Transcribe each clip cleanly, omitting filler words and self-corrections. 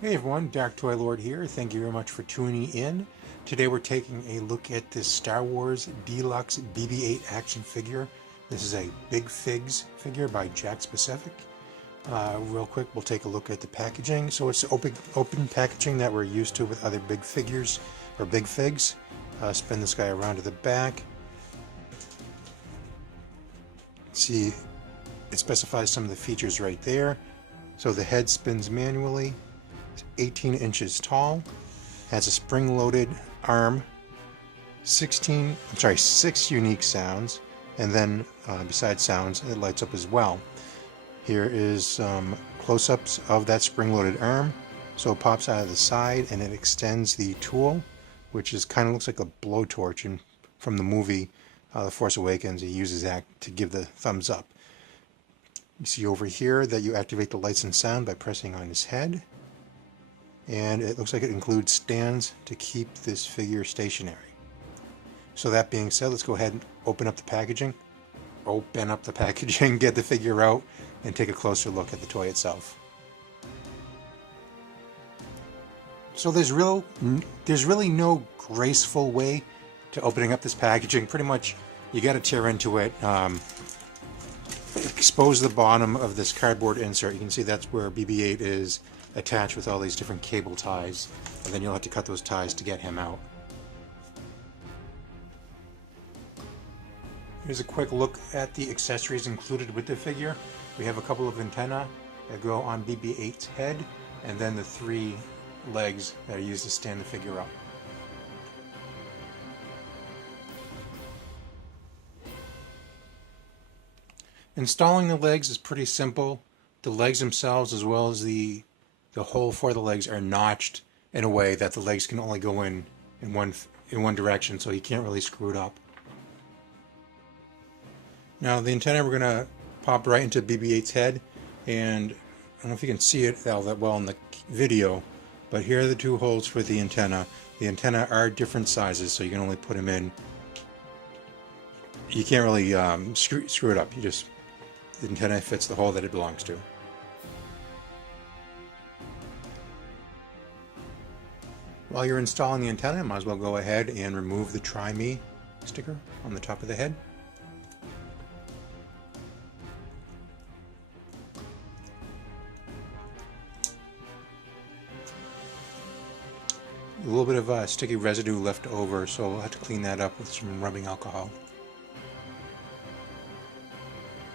Hey everyone, Darktoylord here. Thank you very much for tuning in. Today we're taking a look at this Star Wars Deluxe BB-8 action figure. This is a Big Figs figure by Jakks. Real quick, we'll take a look at the packaging. So it's open packaging that we're used to with other big figures or Big Figs. Spin this guy around to the back. See, it specifies some of the features right there. So the head spins manually. 18 inches tall, has a spring-loaded arm, 6 unique sounds, and then besides sounds, it lights up as well. Here is some close-ups of that spring-loaded arm. So it pops out of the side and it extends the tool, which is kind of looks like a blowtorch. And from the movie The Force Awakens, he uses that to give the thumbs up. You see over here that you activate the lights and sound by pressing on his head. And it looks like it includes stands to keep this figure stationary. So that being said, let's go ahead and open up the packaging, get the figure out, and take a closer look at the toy itself. So there's really no graceful way to opening up this packaging. Pretty much you got to tear into it, expose the bottom of this cardboard insert. You can see that's where BB-8 is attached with all these different cable ties, and then you'll have to cut those ties to get him out. Here's a quick look at the accessories included with the figure. We have a couple of antennae that go on BB-8's head, and then the 3 legs that are used to stand the figure up. Installing the legs is pretty simple. The legs themselves, as well as the hole for the legs, are notched in a way that the legs can only go in one direction, so you can't really screw it up. Now the antenna we're going to pop right into BB-8's head, and I don't know if you can see it all that well in the video, but here are the 2 holes for the antenna. The antenna are different sizes, so you can only put them in. You can't really screw it up. The antenna fits the hole that it belongs to. While you're installing the antenna, might as well go ahead and remove the Try Me sticker on the top of the head. A little bit of sticky residue left over, so we'll have to clean that up with some rubbing alcohol.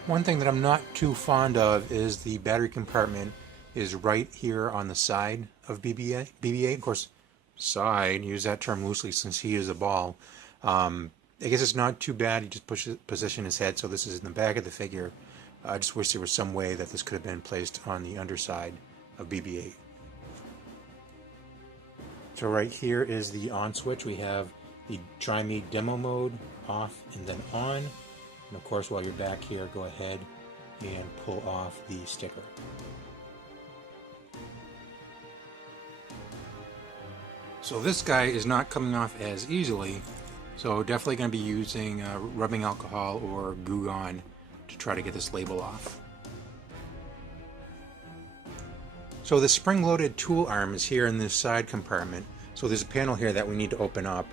One thing that I'm not too fond of is the battery compartment is right here on the side of BB-8. Of course, side, use that term loosely since he is a ball. I guess it's not too bad. You just position his head, so this is in the back of the figure. I just wish there was some way that this could have been placed on the underside of BB-8. So right here is the on switch. We have the Try Me demo mode, off and then on. And of course, while you're back here, go ahead and pull off the sticker. So this guy is not coming off as easily, so definitely going to be using rubbing alcohol or Goo Gone to try to get this label off. So the spring-loaded tool arm is here in this side compartment. So there's a panel here that we need to open up,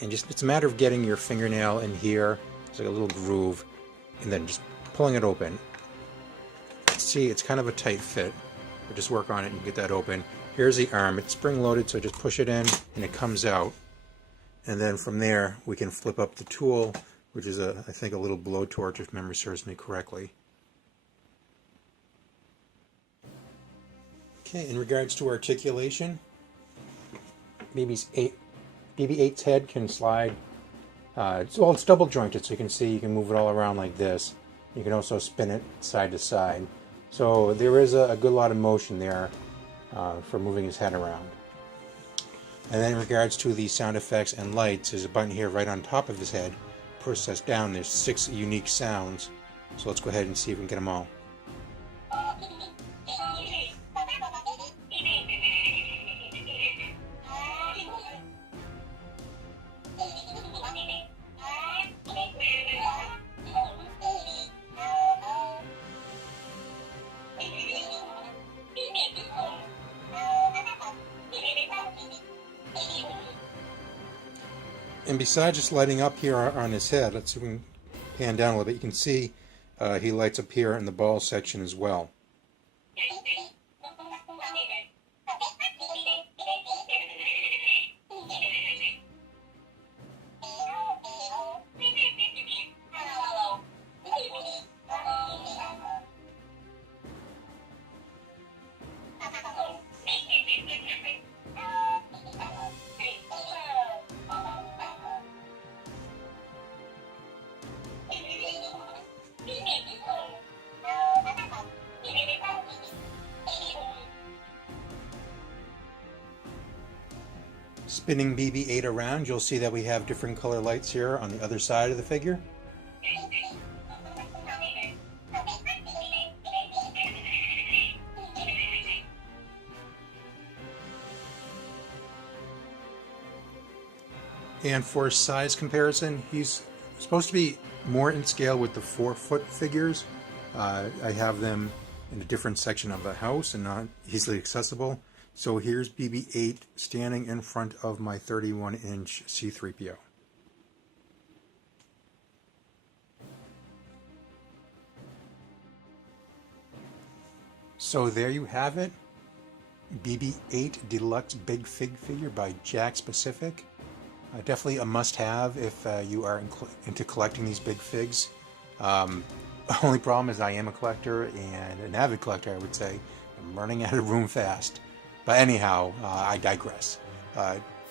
and it's a matter of getting your fingernail in here. There's like a little groove, and then just pulling it open. See, it's kind of a tight fit, but just work on it and get that open. Here's the arm. It's spring-loaded, so just push it in and it comes out. And then from there, we can flip up the tool, which is, I think, a little blowtorch, if memory serves me correctly. Okay, in regards to articulation, BB-8's head can slide. It's double jointed, so you can see you can move it all around like this. You can also spin it side to side. So there is a good lot of motion there for moving his head around. And then in regards to the sound effects and lights, there's a button here right on top of his head. Push this down, there's 6 unique sounds. So let's go ahead and see if we can get them all. And besides just lighting up here on his head, let's see if we can pan down a little bit. You can see he lights up here in the ball section as well. Spinning BB-8 around, you'll see that we have different color lights here on the other side of the figure. And for size comparison, he's supposed to be more in scale with the 4-foot figures. I have them in a different section of the house and not easily accessible. So here's BB-8 standing in front of my 31-inch C-3PO. So there you have it. BB-8 Deluxe Big Fig figure by Jakks Pacific. Definitely a must-have if you are into collecting these big figs. Only problem is I am a collector and an avid collector, I would say. I'm running out of room fast. But anyhow, I digress.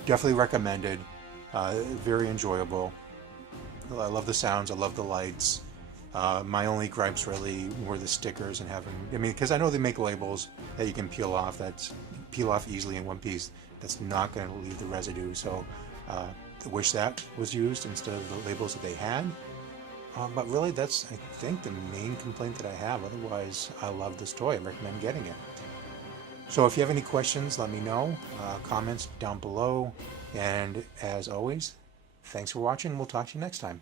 Definitely recommended. Very enjoyable. I love the sounds. I love the lights. My only gripes really were the stickers and having. I mean, because I know they make labels that you can peel off. That's peel off easily in one piece. That's not going to leave the residue. So I wish that was used instead of the labels that they had. But really, that's I think the main complaint that I have. Otherwise, I love this toy. I recommend getting it. So if you have any questions, let me know. Comments down below. And as always, thanks for watching. We'll talk to you next time.